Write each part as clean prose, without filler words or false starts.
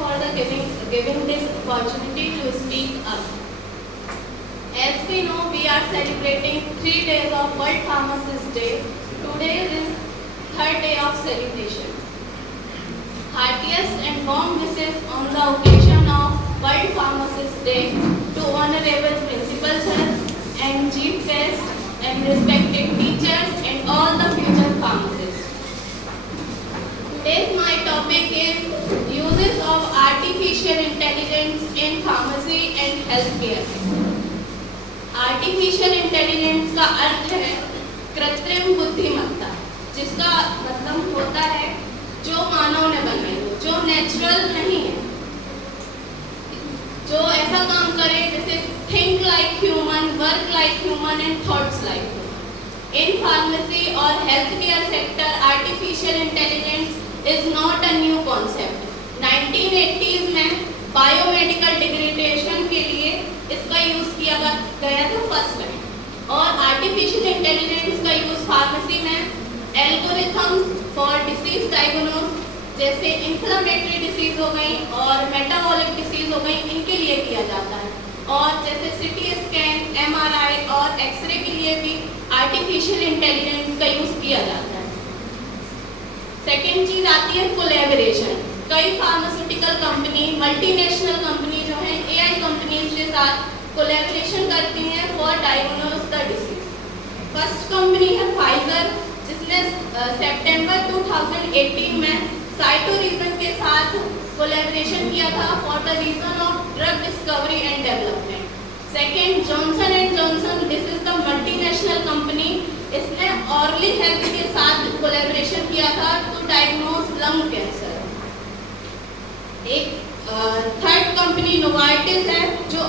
for the giving this opportunity to speak up. As we know, we are celebrating 3 days of World Pharmacist Day. Today is third day of celebration. Heartiest and warm wishes on the occasion of World Pharmacist Day to Honorable Principal Sir and Chief Guest and respected teachers and all the future pharmacists. Today's my topic is uses of artificial intelligence in pharmacy and healthcare. Artificial intelligence का अर्थ है कृत्रिम बुद्धिमत्ता, जिसका मतलब होता है जो मानव ने बनाई हो, जो नेचुरल नहीं है, जो ऐसा काम करे जैसे think like human, work like human and thoughts like human. In pharmacy और health care sector artificial intelligence is not a new concept. 1980s में बायोमेडिकल डिग्रेडेशन के लिए इसका यूज किया गया था फर्स्ट टाइम. और आर्टिफिशियल इंटेलिजेंस का यूज फार्मेसी में एल्गोरिथम्स फॉर डिसीज डायग्नोस जैसे इन्फ्लेमेटरी डिसीज हो गई और मेटाबॉलिक डिसीज हो गई, इनके लिए किया जाता है. और जैसे सिटी स्कैन, एमआरआई और एक्सरे के लिए भी आर्टिफिशियल इंटेलिजेंस का यूज किया जाता है. सेकेंड चीज आती है कोलैबोरेशन. कई फार्मास्यूटिकल कंपनी, मल्टीनेशनल कंपनी जो है एआई कंपनीज के साथ कोलैबोरेशन करती हैं for diagnose the disease. First company है फाइजर, जिसने सितंबर 2018 में साइटोरीजन के साथ कोलैबोरेशन किया था for the reason of drug discovery and development. Second Johnson and Johnson, this is the multinational company, इसने ऑर्ली हेल्थ के साथ कोलैबोरेशन किया था टू डायग्नोस लंग कैंसर. एक थर्ड कंपनी नोवार्टिस है, जो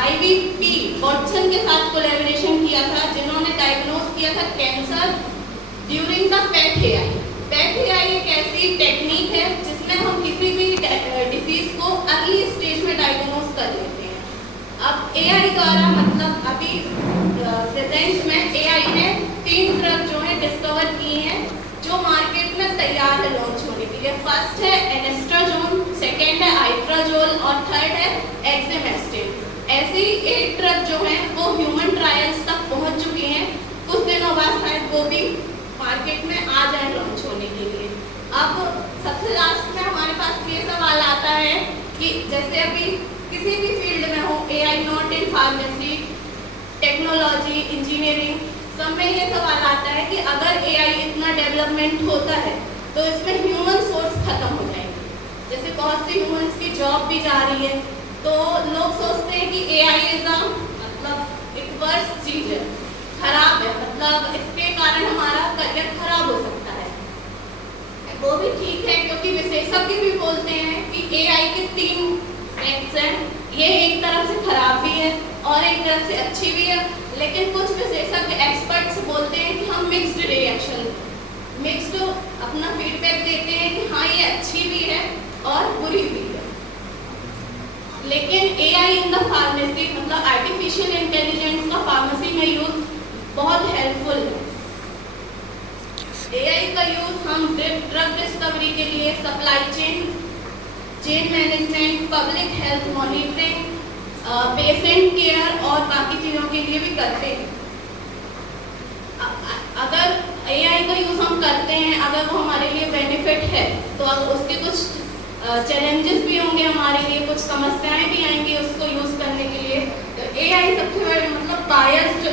आईवीपी वॉटसन के साथ कोलैबोरेशन किया था, जिन्होंने डायग्नोस किया था cancer during the pet AI. Pet AI एक ऐसी टेक्निक है जिसमें हम किसी भी डिसीज को अर्ली स्टेज में डायग्नोस कर लेते हैं. अब एआई द्वारा मतलब अभी प्रेजेंट में एआई ने 3 ड्रग जो है डिस्कवर किए हैं, जो मार्केट में तैयार है लॉन्च होने के लिए. फर्स्ट है एनेस्ट्राजोन, सेकेंड है आइट्राजोल और थर्ड है एक्सेमेस्टिन. ऐसी 8 ड्रग जो हैं वो ह्यूमन ट्रायल्स तक पहुंच चुकी हैं. कुछ दिनों बाद शायद वो भी मार्केट में आ जाए लॉन्च होने के लिए. अब सबसे लास्ट में हमारे पास ये सवाल आता है कि जैसे अभी किसी भी फील्ड में हो, AI not in pharmacy, technology, engineering, सब में ये सवाल आता है कि अगर एआई इतना डेवलपमेंट होता है तो इसमें ह्यूमन सोर्स खत्म हो जाएंगे. जैसे बहुत सी ह्यूमंस की जॉब भी जा रही है, तो लोग सोचते हैं कि एआई इज मतलब एक वर्स्ट चीज है, खराब है, मतलब इसके कारण हमारा करियर खराब हो सकता है. वो भी ठीक है, क्योंकि विशेषज्ञ भी बोलते हैं कि एआई के 3 एस्पेक्ट्स हैं. ये एक तरफ से खराब भी है और एक तरफ से अच्छी भी है. लेकिन कुछ विशेषज्ञ एक्सपर्ट्स बोलते हैं कि हम मिक्स्ड अपना फीडबैक देते हैं कि हाँ ये अच्छी भी है और बुरी भी है. लेकिन एआई इन द फार्मेसी मतलब आर्टिफिशियल इंटेलिजेंस का फार्मेसी में यूज बहुत हेल्पफुल है. एआई का यूज हम ड्रग डिस्कवरी के लिए, supply chain management, public health monitoring, patient care और बाकी चीज़ों के लिए भी करते हैं. अगर एआई का यूज़ हम करते हैं, अगर वो हमारे लिए बेनिफिट है, तो उसके कुछ चैलेंजेस भी होंगे, हमारे लिए कुछ समस्याएं भी आएंगी उसको यूज़ करने के लिए. तो एआई सबसे बड़े मतलब बायस्ड,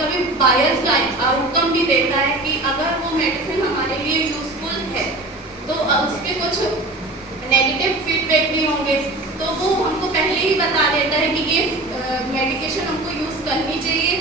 कभी बायस्ड आउटकम भी देता है कि अगर वो मेडिसिन हमारे लिए यूजफुल है तो उसके कुछ नेगेटिव फीडबैक भी होंगे. तो वो हमको पहले ही बता देता है कि ये मेडिकेशन हमको यूज़ करनी चाहिए